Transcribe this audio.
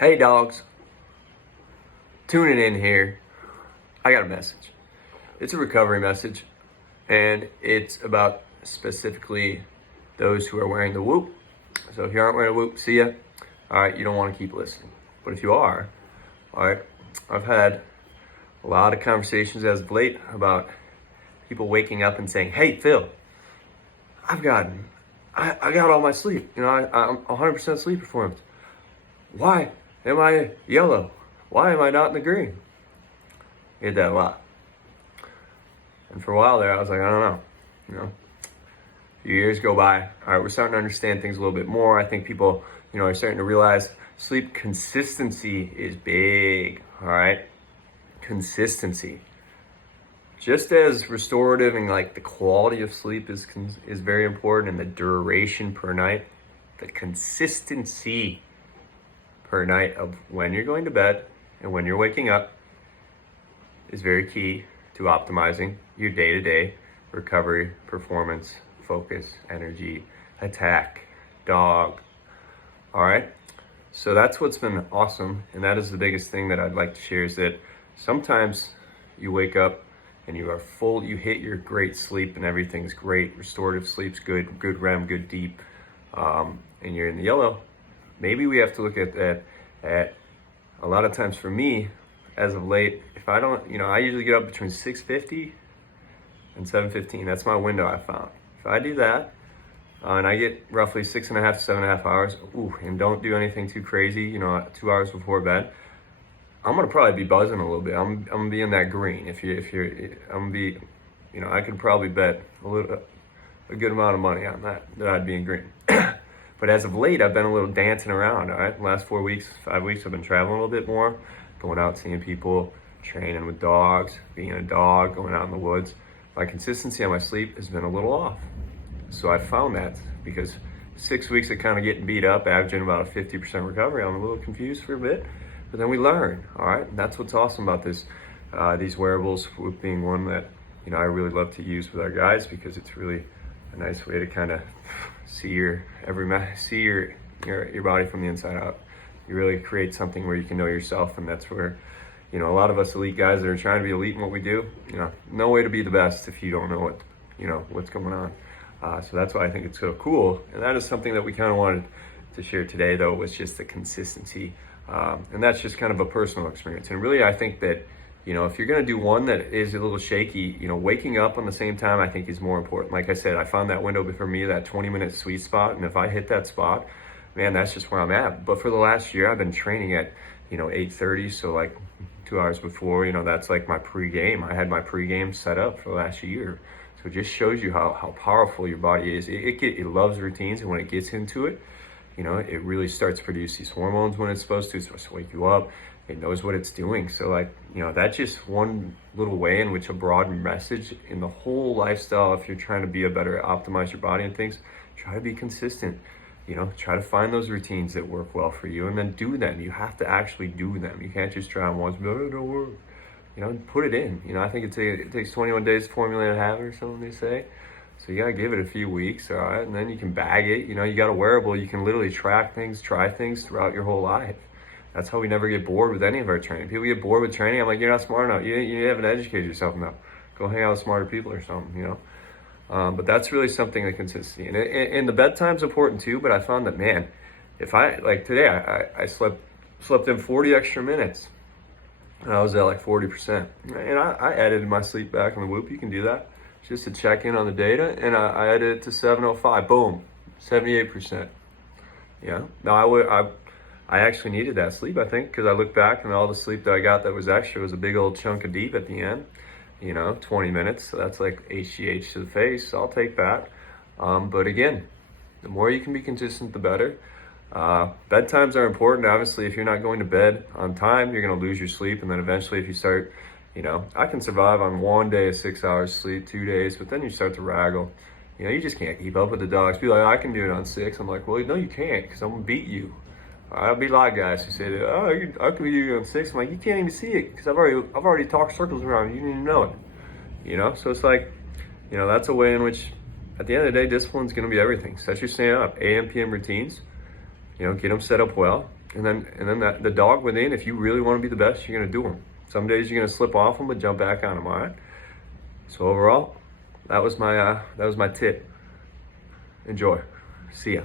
Hey dogs, tuning in here. I got a message. It's a recovery message, and it's about specifically those who are wearing the Whoop. So if you aren't wearing a Whoop, see ya. All right, you don't want to keep listening. But if you are, all right, I've had a lot of conversations as of late about people waking up and saying, "Hey Phil, I got all my sleep. I'm 100% sleep performance. Why am I yellow? Why am I not in the green?" I get that a lot. And for a while there, I was like, I don't know. A few years go by. All right, we're starting to understand things a little bit more. I think people, are starting to realize sleep consistency is big. All right, consistency. Just as restorative and like the quality of sleep is very important, and the duration per night, the consistency per night of when you're going to bed and when you're waking up is very key to optimizing your day-to-day recovery, performance, focus, energy, attack, dog. All right. So that's what's been awesome. And that is the biggest thing that I'd like to share, is that sometimes you wake up and you are full, you hit your great sleep and everything's great. Restorative sleep's good, good REM, good deep, and you're in the yellow. Maybe we have to look at that at a lot of times for me, as of late, if I don't, I usually get up between 6:50 and 7:15. That's my window I found. If I do that, and I get roughly 6.5 to 7.5 hours, and don't do anything too crazy, 2 hours before bed, I'm gonna probably be buzzing a little bit. I'm gonna be in that green. I'm gonna be, I could probably bet a good amount of money on that I'd be in green. But as of late, I've been a little dancing around. All right, the last 4 weeks, 5 weeks, I've been traveling a little bit more, going out, seeing people, training with dogs, being a dog, going out in the woods. My consistency on my sleep has been a little off. So I found that because 6 weeks of kind of getting beat up, averaging about a 50% recovery, I'm a little confused for a bit. But then we learn, all right? And that's what's awesome about this, these wearables, Whoop being one that, I really love to use with our guys, because it's really a nice way to kind of see your body from the inside out. You really create something where you can know yourself, and that's where, a lot of us elite guys that are trying to be elite in what we do, no way to be the best if you don't know what's going on. So that's why I think it's so cool. And that is something that we kind of wanted to share today, though, was just the consistency. And that's just kind of a personal experience. And really, I think that, if you're going to do one that is a little shaky, waking up on the same time, I think is more important. Like I said, I found that window for me, that 20-minute sweet spot. And if I hit that spot, man, that's just where I'm at. But for the last year, I've been training at, 8:30. So like 2 hours before, that's like my pregame. I had my pregame set up for the last year. So it just shows you how powerful your body is. It loves routines. And when it gets into it, it really starts to produce these hormones when it's supposed to. It's supposed to wake you up. It knows what it's doing. So that's just one little way in which a broad message in the whole lifestyle. If you're trying to be a better, optimize your body and things, try to be consistent. Try to find those routines that work well for you, and then do them. You have to actually do them. You can't just try them once, but it don't work. Put it in. I think it takes 21 days to formulate a habit, or something they say. So you gotta give it a few weeks, all right? And then you can bag it. You got a wearable. You can literally track things, try things throughout your whole life. That's how we never get bored with any of our training. People get bored with training. I'm like, you're not smart enough. You haven't educated yourself enough. Go hang out with smarter people or something, But that's really something, the consistency. And the bedtime's important too, but I found that, man, if like today, I slept in 40 extra minutes. And I was at like 40%. And I added my sleep back on the Whoop. You can do that. Just to check in on the data, and I added it to 7:05. Boom, 78%. Yeah. Now I actually needed that sleep, I think, because I look back and all the sleep that I got that was extra was a big old chunk of deep at the end. 20 minutes. So that's like HGH to the face. So I'll take that. But again, the more you can be consistent, the better. Bedtimes are important. Obviously, if you're not going to bed on time, you're going to lose your sleep, and then eventually, if you start, I can survive on 1 day of 6 hours sleep, 2 days, but then you start to raggle. You just can't keep up with the dogs. People are like, I can do it on 6. I'm like, well, no, you can't, because I'm going to beat you. I'll be a lot of guys who say, I can do it on 6. I'm like, you can't even see it, because I've already talked circles around you. You didn't even know it. So it's like, that's a way in which, at the end of the day, discipline's going to be everything. Set your stand up, AM, PM routines. Get them set up well. And then the dog within, if you really want to be the best, you're going to do them. Some days you're going to slip off them, but jump back on them, all right? So overall, that was my tip. Enjoy. See ya.